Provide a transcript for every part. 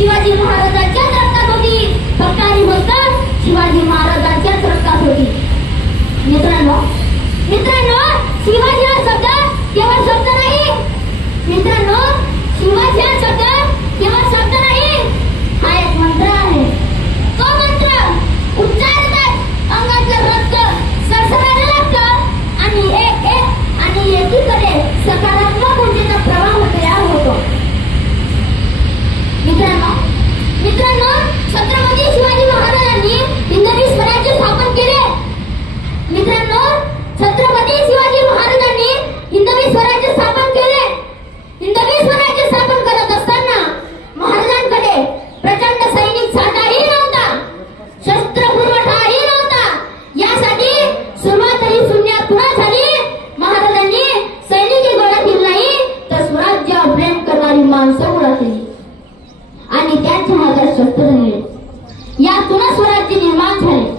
शिवाजी महाराजांच्याच रक्तात होती, फक्त आणि फक्त शिवाजी महाराजांच्याच रक्तात होती. मित्रांनो, शिवाजी हा शब्द केवळ शब्द नाही. मित्रांनो, शिवाजी हा शब्द केवळ शब्द नाही, हा एक मंत्र आहे. तो मंत्र उच्चारतात अंगाचं रक्त सरसरायला लागतं आणि एकीकडे सकारात्मक ऊर्जेचा प्रवाह तयार होतो. मित्रांनो, छत्रपती शिवाजी महाराजांनी हिंदवी स्वराज्य स्थापन केले. मित्रांनो, छत्रपती शिवाजी महाराजांनी हिंदवी स्वराज्य स्थापन केले. हिंदवी स्वराज्य स्थापन करत असताना महाराजांकडे प्रचंड सैनिक साठाही नव्हता, शस्त्र पुरवठाही नव्हता. यासाठी सुरुवात ही शून्यातून झाली. महाराजांनी सैनिकी गोळा केली नाही, तर स्वराज्यावर प्रेम करणारी माणसं गोळा केली आणि त्यांच्या हातात शस्त्र दिले. यातूनच स्वराज्य निर्माण झाले.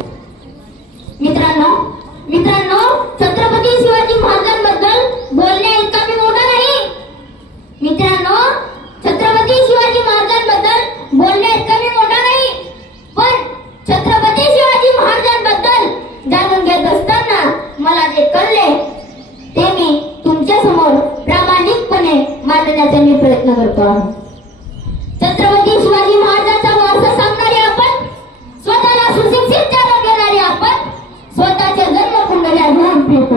मित्रांनो, छत्रपती शिवाजी महाराजांबद्दल बोलण्या इतका मी मोठा नाही. मित्रांनो, छत्रपती शिवाजी महाराजांबद्दल बोलण्या इतका मी मोठा नाही, पण छत्रपती शिवाजी महाराजांबद्दल जाणून घेत असताना मला जे कळले ते मी तुमच्या समोर प्रामाणिकपणे मांडण्याचा मी प्रयत्न करतो आहे. छत्रपती शिवाजी महाराजांचा वारसा सांगणारे आपण, स्वतःला सुशिक्षित जन्म देणारे आपण, स्वतःच्या जन्मकुंडल्या घेऊन फिरतो.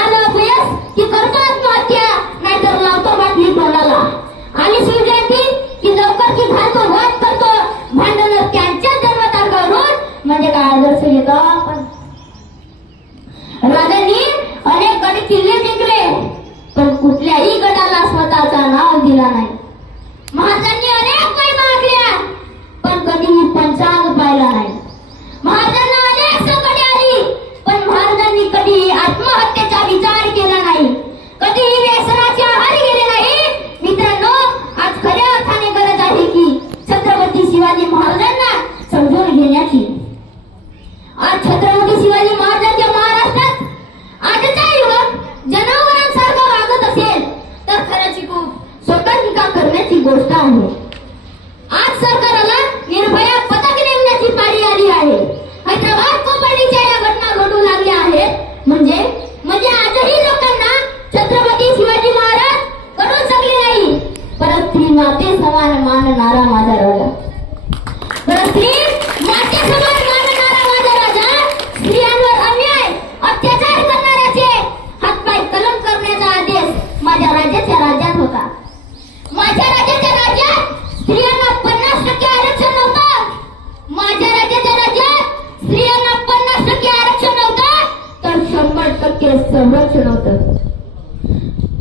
आलं अपयश की करतो आत्महत्या, नाहीतर लावतो बाटली तोंडाला. आणि शिवजयंती की लवकर की घालतो वध करतो. भांडण त्यांच्या जन्मतारखावरून म्हणजे काय आदर्श घेतो आपण. राजांनी अनेक गड किल्ले जिंकले, पण कुठल्याही गडाला स्वतःचा नाव दिला नाही. महाराजांनी अनेक काही मागल्या, पण कधीही पंचांग पाहिला नाही. महाराजांना अनेक संकटे आली, पण महाराजांनी कधीही आत्महत्येचा विचार केला नाही, कधीही व्यसनाच्या आहारी गेले नाही. मित्रांनो, आज खऱ्या अर्थाने गरज आहे की छत्रपती शिवाजी महाराजांना समजून घेण्याची. आज छत्रपती शिवाजी महाराजांच्या महाराष्ट्रात आजचा युवक जनावरांसारखा वागत असेल तर खऱ्याची खूप स्वतः टीका करण्याची गोष्ट आहे. आज सरकारला निर्भया पथक नेमण्याची पाळी आली आहे. हैदराबाद कोपर्डीच्या या घटना घडू लागल्या आहेत म्हणजे आजही लोकांना छत्रपती शिवाजी महाराज कळू शकले नाही. परस्त्री माते समान मानणारा माझा राजा, परस्त्री माते समान मानणारा माझा राजा, स्त्रियांवर अन्याय अत्याचार करणाऱ्याचे हातपाय कलम करण्याचा आदेश माझ्या राज्याच्या राज्यात होता. माझ्या राज्याच्या राज्यात स्त्रियांना 50% आरक्षण नव्हतं. माझ्या राज्याच्या राज्यात स्त्रियांना 50% आरक्षण नव्हतं, तर 100% संरक्षण होतं.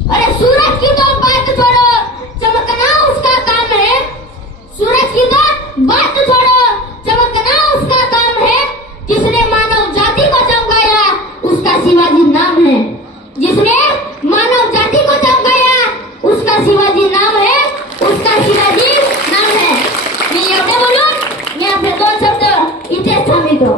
अरे सूरज की तो बात छोड़ो, चमकना उसका काम है. सूरज की तो बात छोड़ो, चमकना उसका काम है. जिसने मानव जाति को चमकाया उसका शिवाजी नाम है. जिसने मानव जाति को चमकाया उसका शिवाजी नाम है, उसका शिवाजी नाम है. मी एवढे बोलून मी आपले 2 शब्द इथेच थांबवितो.